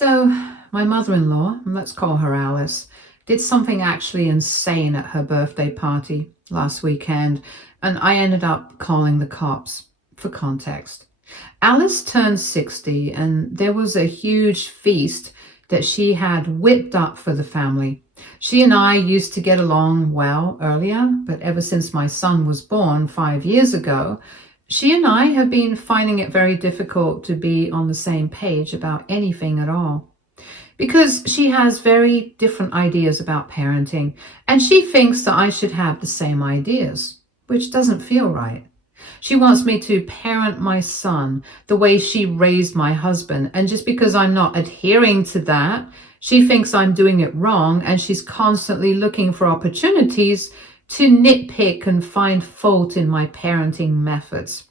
So, my mother-in-law, let's call her Alice, did something actually insane at her birthday party last weekend, and I ended up calling the cops. For context, Alice turned 60, and there was a huge feast that she had whipped up for the family. She and I used to get along well earlier, but ever since my son was born 5 years ago, she and I have been finding it very difficult to be on the same page about anything at all. Because she has very different ideas about parenting, and she thinks that I should have the same ideas, which doesn't feel right. She wants me to parent my son the way she raised my husband, and just because I'm not adhering to that, she thinks I'm doing it wrong, and she's constantly looking for opportunities to nitpick and find fault in my parenting methods.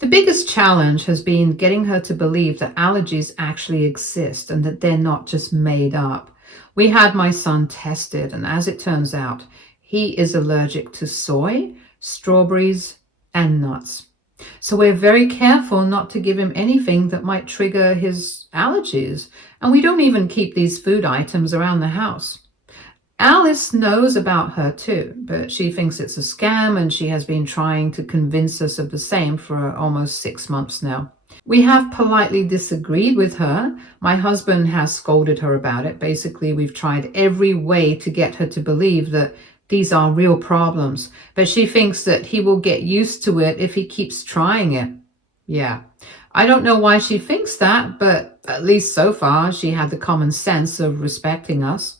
The biggest challenge has been getting her to believe that allergies actually exist and that they're not just made up. We had my son tested, and as it turns out, he is allergic to soy, strawberries, and nuts. So we're very careful not to give him anything that might trigger his allergies, and we don't even keep these food items around the house. Alice knows about her too, but she thinks it's a scam, and she has been trying to convince us of the same for almost 6 months now. We have politely disagreed with her. My husband has scolded her about it. Basically, we've tried every way to get her to believe that these are real problems, but she thinks that he will get used to it if he keeps trying it. Yeah, I don't know why she thinks that, but at least so far she had the common sense of respecting us.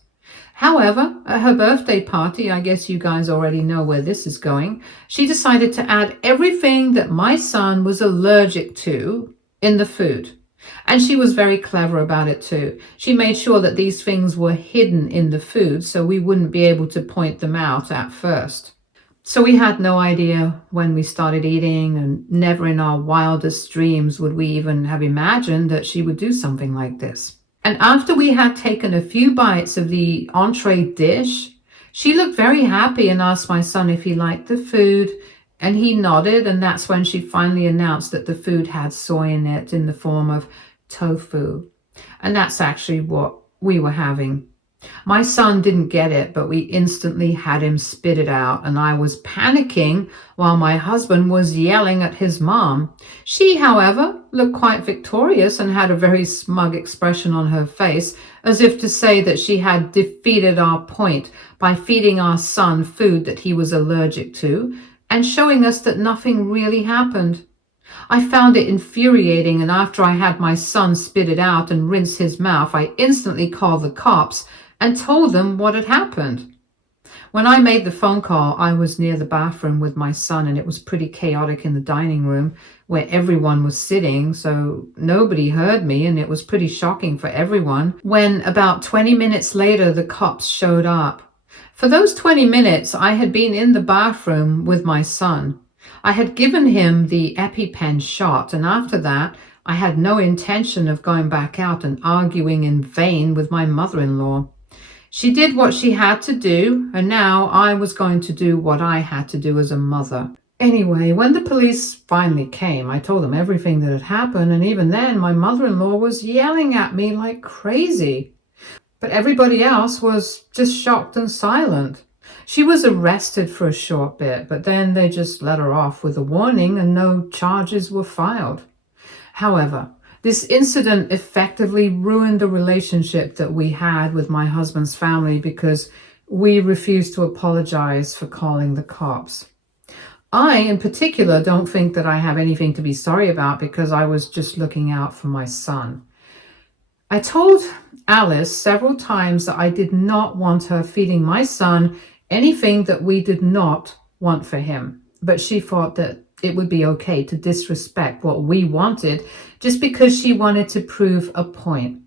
However, at her birthday party, I guess you guys already know where this is going, she decided to add everything that my son was allergic to in the food. And she was very clever about it too. She made sure that these things were hidden in the food so we wouldn't be able to point them out at first. So we had no idea when we started eating, and never in our wildest dreams would we even have imagined that she would do something like this. And after we had taken a few bites of the entree dish, she looked very happy and asked my son if he liked the food, and he nodded, and that's when she finally announced that the food had soy in it in the form of tofu. And that's actually what we were having. My son didn't get it, but we instantly had him spit it out, and I was panicking while my husband was yelling at his mom. She, however, looked quite victorious and had a very smug expression on her face, as if to say that she had defeated our point by feeding our son food that he was allergic to and showing us that nothing really happened. I found it infuriating, and after I had my son spit it out and rinse his mouth, I instantly called the cops and told them what had happened. When I made the phone call, I was near the bathroom with my son, and it was pretty chaotic in the dining room where everyone was sitting, so nobody heard me, and it was pretty shocking for everyone when about 20 minutes later the cops showed up. For those 20 minutes, I had been in the bathroom with my son. I had given him the EpiPen shot, and after that, I had no intention of going back out and arguing in vain with my mother-in-law. She did what she had to do, and now I was going to do what I had to do as a mother. Anyway, when the police finally came, I told them everything that had happened, and even then, my mother-in-law was yelling at me like crazy. But everybody else was just shocked and silent. She was arrested for a short bit, but then they just let her off with a warning and no charges were filed. However, this incident effectively ruined the relationship that we had with my husband's family because we refused to apologize for calling the cops. I, in particular, don't think that I have anything to be sorry about because I was just looking out for my son. I told Alice several times that I did not want her feeding my son anything that we did not want for him, but she thought that it would be okay to disrespect what we wanted just because she wanted to prove a point.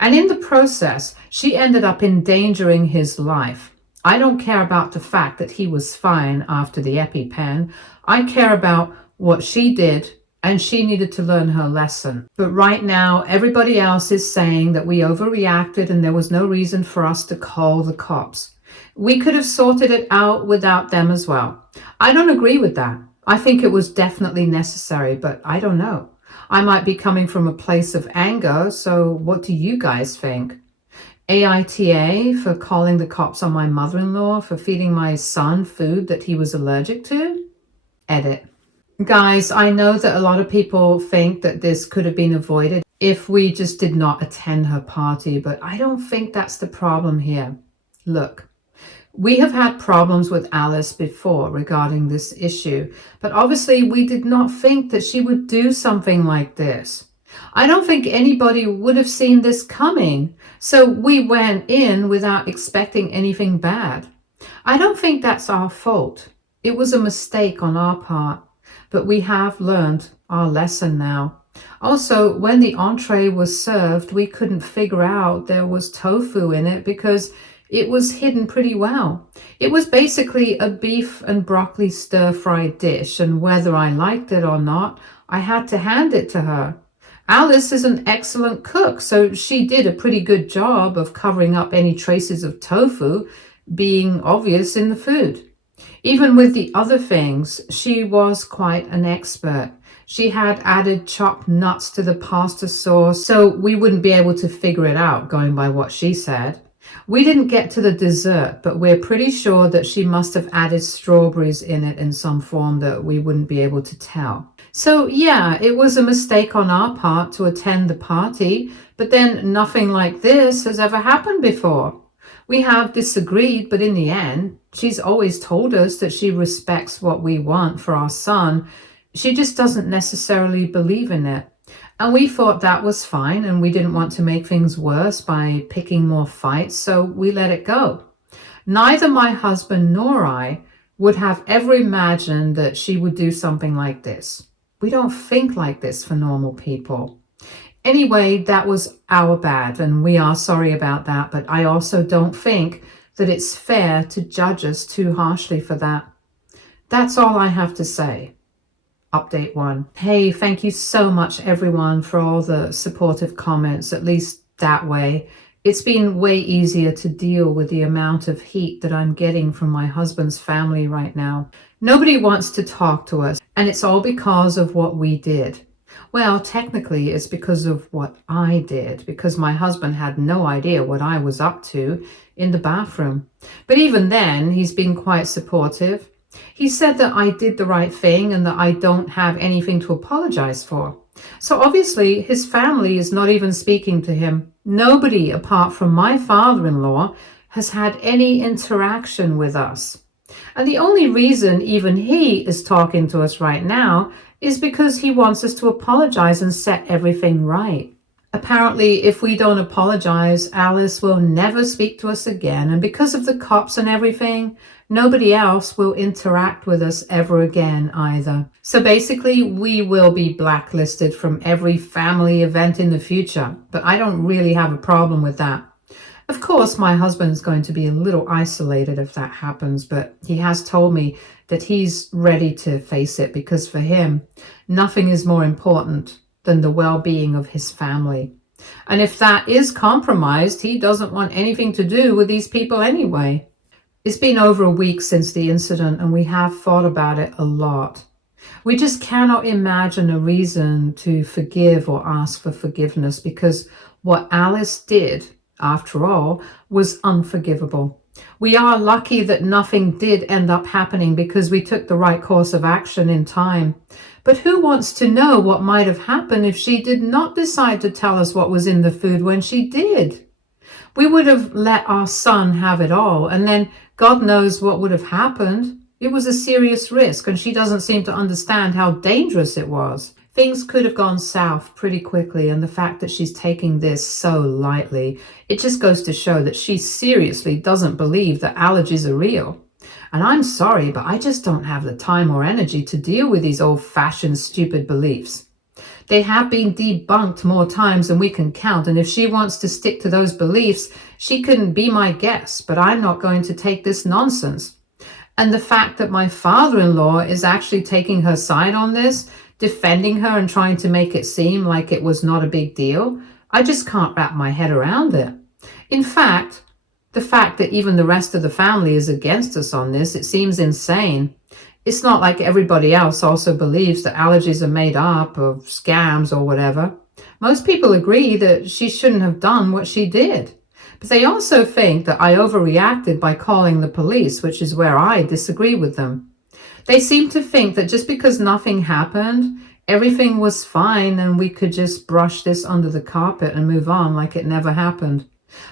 And in the process, she ended up endangering his life. I don't care about the fact that he was fine after the EpiPen. I care about what she did, and she needed to learn her lesson. But right now, everybody else is saying that we overreacted and there was no reason for us to call the cops. We could have sorted it out without them as well. I don't agree with that. I think it was definitely necessary, but I don't know. I might be coming from a place of anger, so what do you guys think? AITA for calling the cops on my mother-in-law for feeding my son food that he was allergic to? Edit. Guys, I know that a lot of people think that this could have been avoided if we just did not attend her party, but I don't think that's the problem here. Look, we have had problems with Alice before regarding this issue, but obviously we did not think that she would do something like this. I don't think anybody would have seen this coming, so we went in without expecting anything bad. I don't think that's our fault. It was a mistake on our part, but we have learned our lesson now. Also, when the entree was served, we couldn't figure out there was tofu in it because it was hidden pretty well. It was basically a beef and broccoli stir-fried dish, and whether I liked it or not, I had to hand it to her. Alice is an excellent cook, so she did a pretty good job of covering up any traces of tofu being obvious in the food. Even with the other things, she was quite an expert. She had added chopped nuts to the pasta sauce, so we wouldn't be able to figure it out going by what she said. We didn't get to the dessert, but we're pretty sure that she must have added strawberries in it in some form that we wouldn't be able to tell. So yeah, it was a mistake on our part to attend the party, but then nothing like this has ever happened before. We have disagreed, but in the end, she's always told us that she respects what we want for our son. She just doesn't necessarily believe in it. And we thought that was fine, and we didn't want to make things worse by picking more fights, so we let it go. Neither my husband nor I would have ever imagined that she would do something like this. We don't think like this for normal people. Anyway, that was our bad, and we are sorry about that, but I also don't think that it's fair to judge us too harshly for that. That's all I have to say. Update 1. Hey, thank you so much, everyone, for all the supportive comments, at least that way. It's been way easier to deal with the amount of heat that I'm getting from my husband's family right now. Nobody wants to talk to us, and it's all because of what we did. Well, technically, it's because of what I did, because my husband had no idea what I was up to in the bathroom. But even then, he's been quite supportive. He said that I did the right thing and that I don't have anything to apologize for. So obviously, his family is not even speaking to him. Nobody apart from my father-in-law has had any interaction with us. And the only reason even he is talking to us right now is because he wants us to apologize and set everything right. Apparently, if we don't apologize, Alice will never speak to us again. And because of the cops and everything, nobody else will interact with us ever again either. So basically, we will be blacklisted from every family event in the future. But I don't really have a problem with that. Of course, my husband's going to be a little isolated if that happens, but he has told me that he's ready to face it because for him, nothing is more important than the well-being of his family. And if that is compromised, he doesn't want anything to do with these people anyway. It's been over a week since the incident, and we have thought about it a lot. We just cannot imagine a reason to forgive or ask for forgiveness because what Alice did, after all, was unforgivable. We are lucky that nothing did end up happening because we took the right course of action in time. But who wants to know what might have happened if she did not decide to tell us what was in the food when she did? We would have let our son have it all, and then God knows what would have happened. It was a serious risk, and she doesn't seem to understand how dangerous it was. Things could have gone south pretty quickly, and the fact that she's taking this so lightly, it just goes to show that she seriously doesn't believe that allergies are real. And I'm sorry, but I just don't have the time or energy to deal with these old-fashioned stupid beliefs. They have been debunked more times than we can count, and if she wants to stick to those beliefs, she can be my guest, but I'm not going to take this nonsense. And the fact that my father-in-law is actually taking her side on this, defending her and trying to make it seem like it was not a big deal, I just can't wrap my head around it. In fact, the fact that even the rest of the family is against us on this, it seems insane. It's not like everybody else also believes that allergies are made up of scams or whatever. Most people agree that she shouldn't have done what she did. But they also think that I overreacted by calling the police, which is where I disagree with them. They seem to think that just because nothing happened, everything was fine and we could just brush this under the carpet and move on like it never happened.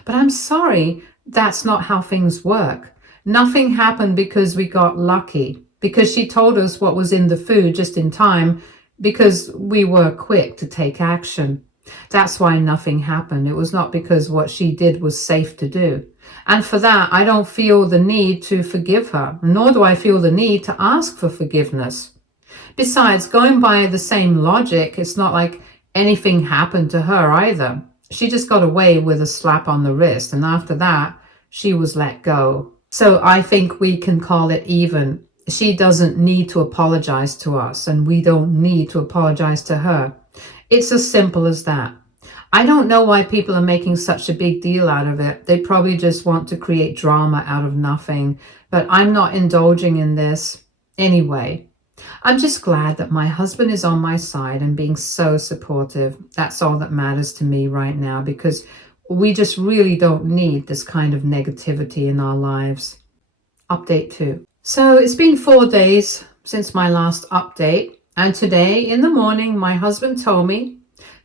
But I'm sorry, that's not how things work. Nothing happened because we got lucky, because she told us what was in the food just in time, because we were quick to take action. That's why nothing happened. It was not because what she did was safe to do. And for that, I don't feel the need to forgive her, nor do I feel the need to ask for forgiveness. Besides, going by the same logic, it's not like anything happened to her either. She just got away with a slap on the wrist, and after that, she was let go. So I think we can call it even. She doesn't need to apologize to us, and we don't need to apologize to her. It's as simple as that. I don't know why people are making such a big deal out of it. They probably just want to create drama out of nothing, but I'm not indulging in this anyway. I'm just glad that my husband is on my side and being so supportive. That's all that matters to me right now, because we just really don't need this kind of negativity in our lives. Update 2. So it's been 4 days since my last update, and today in the morning my husband told me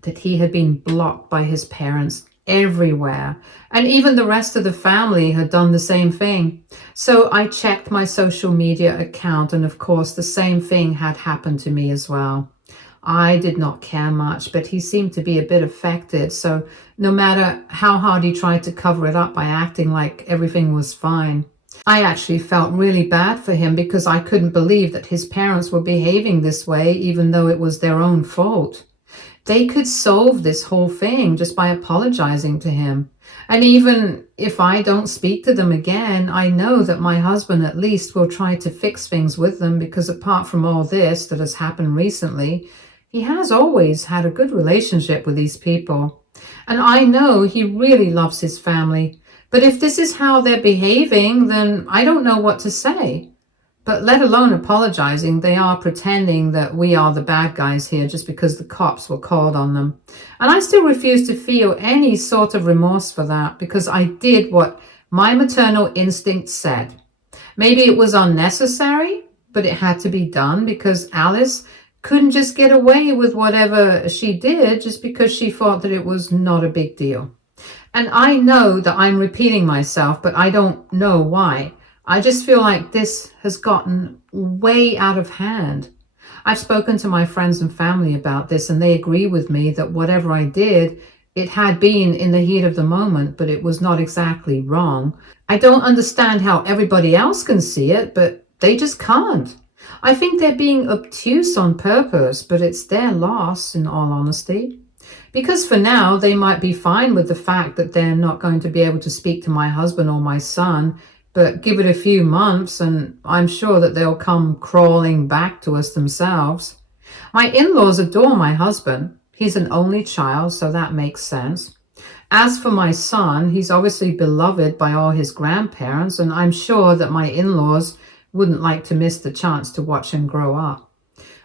that he had been blocked by his parents everywhere, and even the rest of the family had done the same thing. So I checked my social media account, and of course the same thing had happened to me as well. I did not care much, but he seemed to be a bit affected, so no matter how hard he tried to cover it up by acting like everything was fine, I actually felt really bad for him, because I couldn't believe that his parents were behaving this way, even though it was their own fault. They could solve this whole thing just by apologizing to him. And even if I don't speak to them again, I know that my husband at least will try to fix things with them, because apart from all this that has happened recently, he has always had a good relationship with these people. And I know he really loves his family. But if this is how they're behaving, then I don't know what to say. But let alone apologizing, they are pretending that we are the bad guys here just because the cops were called on them. And I still refuse to feel any sort of remorse for that, because I did what my maternal instinct said. Maybe it was unnecessary, but it had to be done, because Alice couldn't just get away with whatever she did just because she thought that it was not a big deal. And I know that I'm repeating myself, but I don't know why. I just feel like this has gotten way out of hand. I've spoken to my friends and family about this, and they agree with me that whatever I did, it had been in the heat of the moment, but it was not exactly wrong. I don't understand how everybody else can see it, but they just can't. I think they're being obtuse on purpose, but it's their loss, in all honesty. Because for now, they might be fine with the fact that they're not going to be able to speak to my husband or my son, but give it a few months and I'm sure that they'll come crawling back to us themselves. My in-laws adore my husband. He's an only child, so that makes sense. As for my son, he's obviously beloved by all his grandparents, and I'm sure that my in-laws wouldn't like to miss the chance to watch him grow up.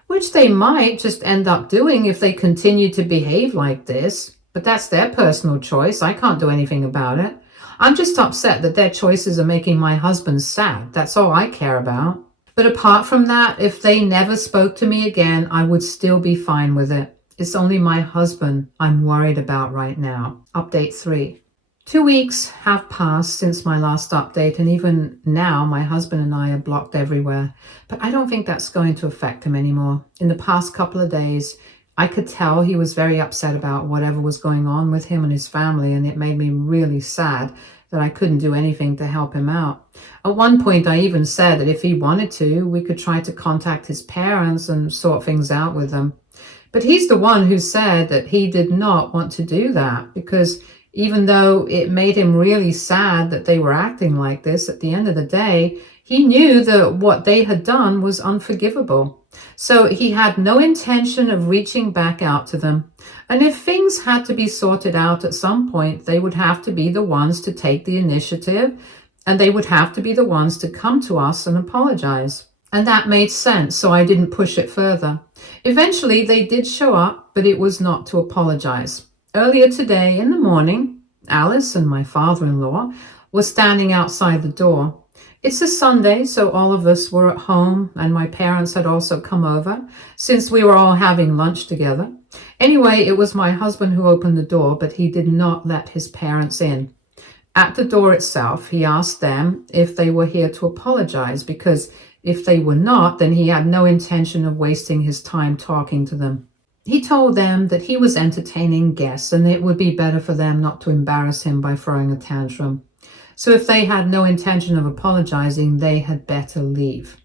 Which they might just end up doing if they continue to behave like this. But that's their personal choice. I can't do anything about it. I'm just upset that their choices are making my husband sad. That's all I care about. But apart from that, if they never spoke to me again, I would still be fine with it. It's only my husband I'm worried about right now. Update 3. 2 weeks have passed since my last update, and even now my husband and I are blocked everywhere. But I don't think that's going to affect him anymore. In the past couple of days, I could tell he was very upset about whatever was going on with him and his family, and it made me really sad that I couldn't do anything to help him out. At one point, I even said that if he wanted to, we could try to contact his parents and sort things out with them. But he's the one who said that he did not want to do that, because even though it made him really sad that they were acting like this, at the end of the day, he knew that what they had done was unforgivable. So he had no intention of reaching back out to them. And if things had to be sorted out at some point, they would have to be the ones to take the initiative, and they would have to be the ones to come to us and apologize. And that made sense, so I didn't push it further. Eventually, they did show up, but it was not to apologize. Earlier today in the morning, Alice and my father-in-law were standing outside the door. It's a Sunday, so all of us were at home, and my parents had also come over, since we were all having lunch together. Anyway, it was my husband who opened the door, but he did not let his parents in. At the door itself, he asked them if they were here to apologize, because if they were not, then he had no intention of wasting his time talking to them. He told them that he was entertaining guests and it would be better for them not to embarrass him by throwing a tantrum. So if they had no intention of apologizing, they had better leave.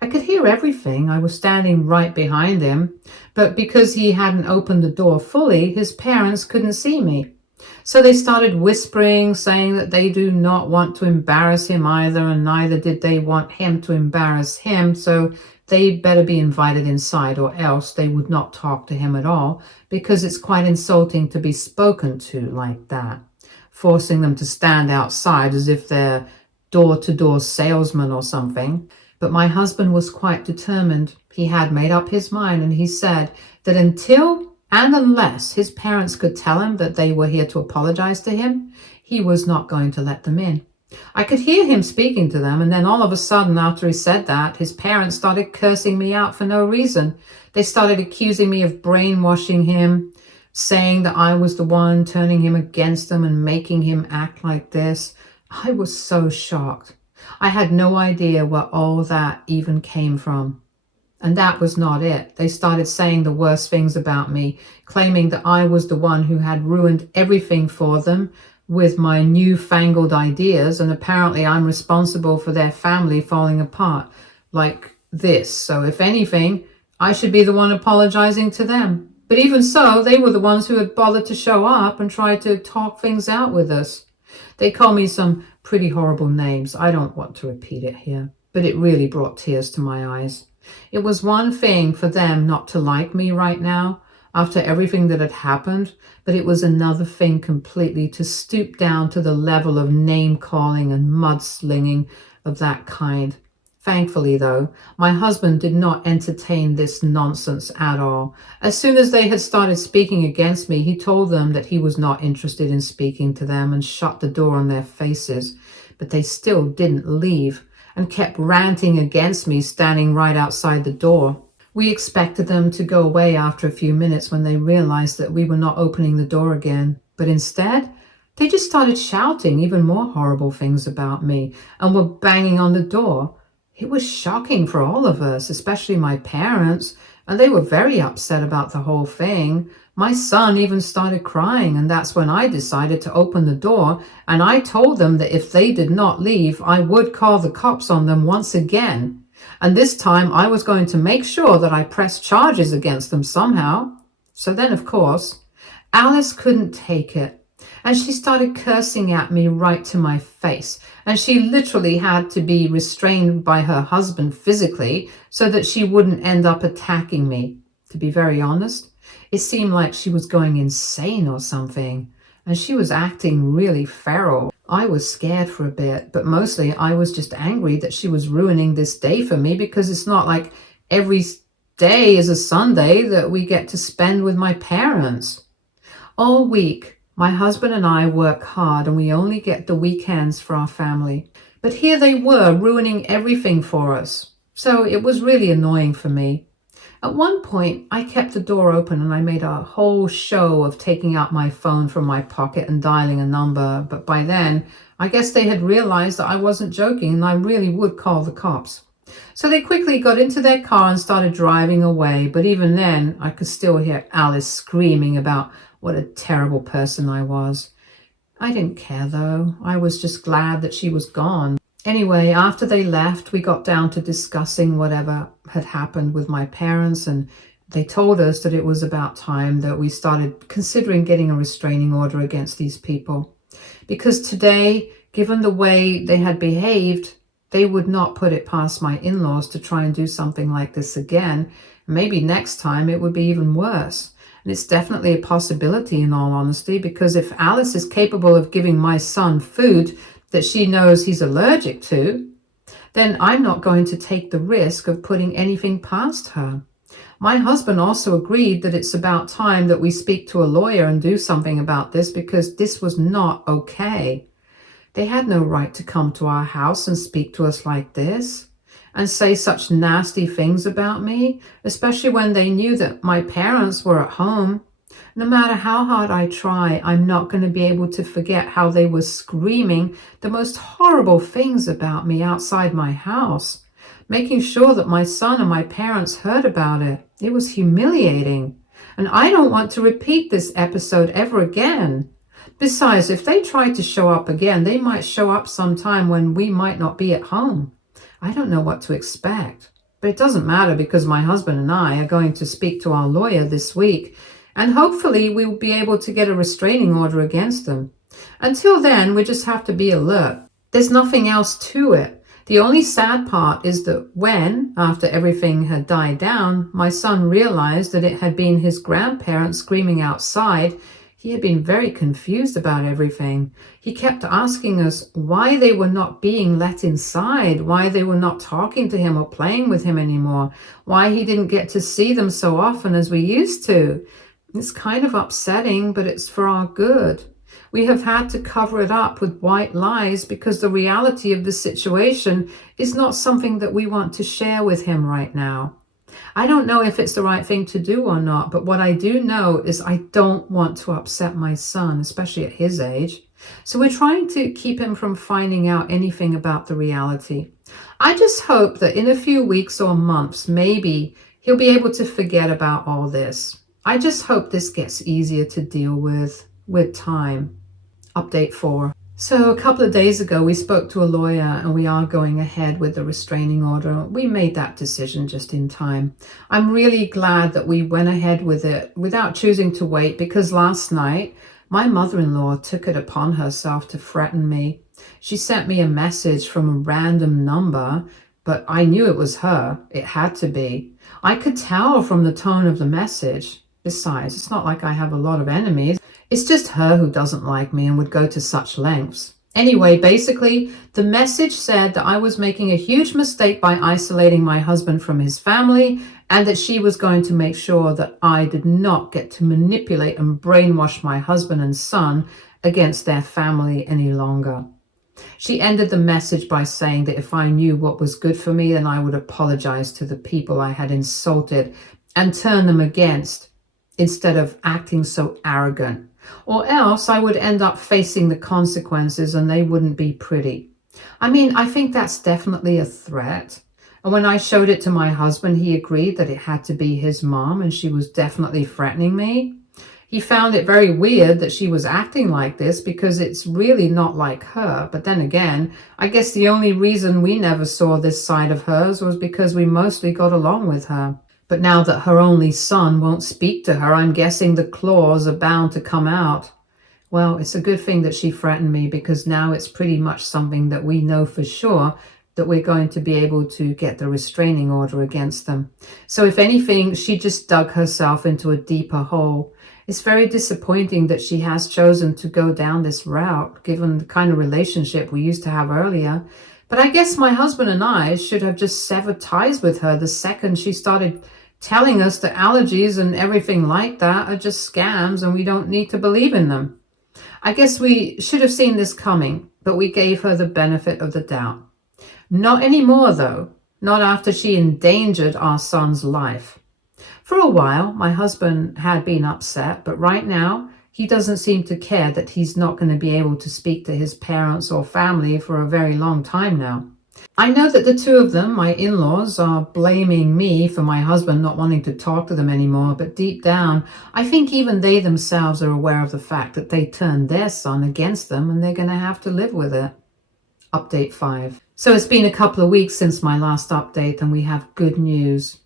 I could hear everything. I was standing right behind him, but because he hadn't opened the door fully, his parents couldn't see me. So they started whispering, saying that they do not want to embarrass him either, and neither did they want him to embarrass him, so they better be invited inside, or else they would not talk to him at all, because it's quite insulting to be spoken to like that, forcing them to stand outside as if they're door-to-door salesmen or something. But my husband was quite determined. He had made up his mind, and he said that until and unless his parents could tell him that they were here to apologize to him, he was not going to let them in. I could hear him speaking to them, and then all of a sudden, after he said that, his parents started cursing me out for no reason. They started accusing me of brainwashing him, saying that I was the one turning him against them and making him act like this. I was so shocked. I had no idea where all that even came from. And that was not it. They started saying the worst things about me, claiming that I was the one who had ruined everything for them with my newfangled ideas, and apparently I'm responsible for their family falling apart like this. So if anything, I should be the one apologizing to them. But even so, they were the ones who had bothered to show up and try to talk things out with us. They call me some pretty horrible names. I don't want to repeat it here, but it really brought tears to my eyes. It was one thing for them not to like me right now after everything that had happened, but it was another thing completely to stoop down to the level of name-calling and mudslinging of that kind. Thankfully, though, my husband did not entertain this nonsense at all. As soon as they had started speaking against me, he told them that he was not interested in speaking to them and shut the door on their faces, but they still didn't leave and kept ranting against me standing right outside the door. We expected them to go away after a few minutes when they realized that we were not opening the door again. But instead, they just started shouting even more horrible things about me and were banging on the door. It was shocking for all of us, especially my parents, and they were very upset about the whole thing. My son even started crying, and that's when I decided to open the door, and I told them that if they did not leave, I would call the cops on them once again. And this time I was going to make sure that I pressed charges against them somehow. So then, of course, Alice couldn't take it, and she started cursing at me right to my face, and she literally had to be restrained by her husband physically so that she wouldn't end up attacking me. To be very honest, it seemed like she was going insane or something, and she was acting really feral. I was scared for a bit, but mostly I was just angry that she was ruining this day for me, because it's not like every day is a Sunday that we get to spend with my parents. All week, my husband and I work hard, and we only get the weekends for our family. But here they were ruining everything for us. So it was really annoying for me. At one point, I kept the door open and I made a whole show of taking out my phone from my pocket and dialing a number. But by then, I guess they had realized that I wasn't joking and I really would call the cops. So they quickly got into their car and started driving away. But even then, I could still hear Alice screaming about what a terrible person I was. I didn't care though. I was just glad that she was gone. Anyway, after they left, we got down to discussing whatever had happened with my parents, and they told us that it was about time that we started considering getting a restraining order against these people. Because today, given the way they had behaved, they would not put it past my in-laws to try and do something like this again. Maybe next time it would be even worse. And it's definitely a possibility, in all honesty, because if Alice is capable of giving my son food that she knows he's allergic to, then I'm not going to take the risk of putting anything past her. My husband also agreed that it's about time that we speak to a lawyer and do something about this because this was not okay. They had no right to come to our house and speak to us like this and say such nasty things about me, especially when they knew that my parents were at home. No matter how hard I try, I'm not going to be able to forget how they were screaming the most horrible things about me outside my house, making sure that my son and my parents heard about it. It was humiliating. And I don't want to repeat this episode ever again. Besides, if they try to show up again, they might show up sometime when we might not be at home. I don't know what to expect. But it doesn't matter because my husband and I are going to speak to our lawyer this week, and hopefully we'll be able to get a restraining order against them. Until then, we just have to be alert. There's nothing else to it. The only sad part is that when, after everything had died down, my son realized that it had been his grandparents screaming outside, he had been very confused about everything. He kept asking us why they were not being let inside, why they were not talking to him or playing with him anymore, why he didn't get to see them so often as we used to. It's kind of upsetting, but it's for our good. We have had to cover it up with white lies because the reality of the situation is not something that we want to share with him right now. I don't know if it's the right thing to do or not, but what I do know is I don't want to upset my son, especially at his age. So we're trying to keep him from finding out anything about the reality. I just hope that in a few weeks or months, maybe he'll be able to forget about all this. I just hope this gets easier to deal with time. Update 4. So a couple of days ago, we spoke to a lawyer and we are going ahead with the restraining order. We made that decision just in time. I'm really glad that we went ahead with it without choosing to wait because last night, my mother-in-law took it upon herself to threaten me. She sent me a message from a random number, but I knew it was her. It had to be. I could tell from the tone of the message. Besides, it's not like I have a lot of enemies. It's just her who doesn't like me and would go to such lengths. Anyway, basically, the message said that I was making a huge mistake by isolating my husband from his family and that she was going to make sure that I did not get to manipulate and brainwash my husband and son against their family any longer. She ended the message by saying that if I knew what was good for me, then I would apologize to the people I had insulted and turn them against instead of acting so arrogant. Or else I would end up facing the consequences and they wouldn't be pretty. I mean, I think that's definitely a threat. And when I showed it to my husband, he agreed that it had to be his mom and she was definitely threatening me. He found it very weird that she was acting like this because it's really not like her. But then again, I guess the only reason we never saw this side of hers was because we mostly got along with her. But now that her only son won't speak to her, I'm guessing the claws are bound to come out. Well, it's a good thing that she threatened me because now it's pretty much something that we know for sure that we're going to be able to get the restraining order against them. So if anything, she just dug herself into a deeper hole. It's very disappointing that she has chosen to go down this route, given the kind of relationship we used to have earlier. But I guess my husband and I should have just severed ties with her the second she started telling us that allergies and everything like that are just scams and we don't need to believe in them. I guess we should have seen this coming, but we gave her the benefit of the doubt. Not anymore, though. Not after she endangered our son's life. For a while, my husband had been upset, but right now, he doesn't seem to care that he's not going to be able to speak to his parents or family for a very long time now. I know that the two of them, my in-laws, are blaming me for my husband not wanting to talk to them anymore, but deep down, I think even they themselves are aware of the fact that they turned their son against them and they're going to have to live with it. Update 5. So it's been a couple of weeks since my last update and we have good news.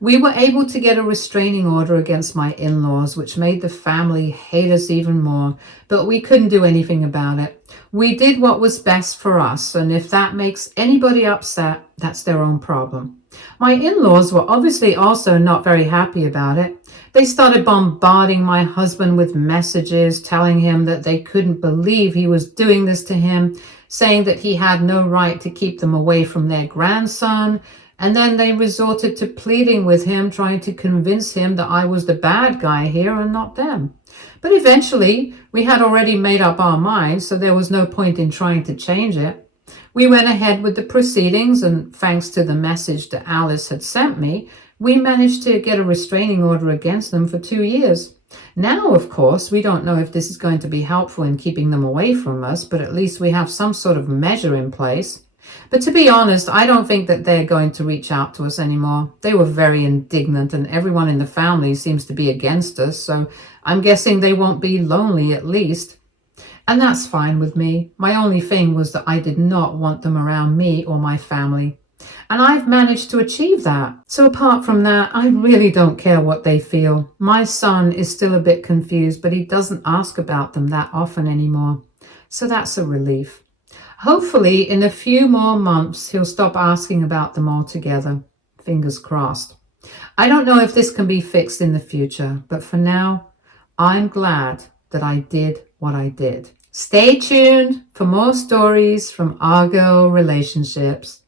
We were able to get a restraining order against my in-laws, which made the family hate us even more, but we couldn't do anything about it. We did what was best for us, and if that makes anybody upset, that's their own problem. My in-laws were obviously also not very happy about it. They started bombarding my husband with messages telling him that they couldn't believe he was doing this to him, saying that he had no right to keep them away from their grandson. And then they resorted to pleading with him, trying to convince him that I was the bad guy here and not them. But eventually, we had already made up our minds, so there was no point in trying to change it. We went ahead with the proceedings, and thanks to the message that Alice had sent me, we managed to get a restraining order against them for 2 years. Now, of course, we don't know if this is going to be helpful in keeping them away from us, but at least we have some sort of measure in place. But to be honest, I don't think that they're going to reach out to us anymore. They were very indignant, and everyone in the family seems to be against us, so I'm guessing they won't be lonely at least. And that's fine with me. My only thing was that I did not want them around me or my family. And I've managed to achieve that. So apart from that, I really don't care what they feel. My son is still a bit confused, but he doesn't ask about them that often anymore. So that's a relief. Hopefully, in a few more months, he'll stop asking about them altogether. Fingers crossed. I don't know if this can be fixed in the future, but for now, I'm glad that I did what I did. Stay tuned for more stories from Argo Relationships.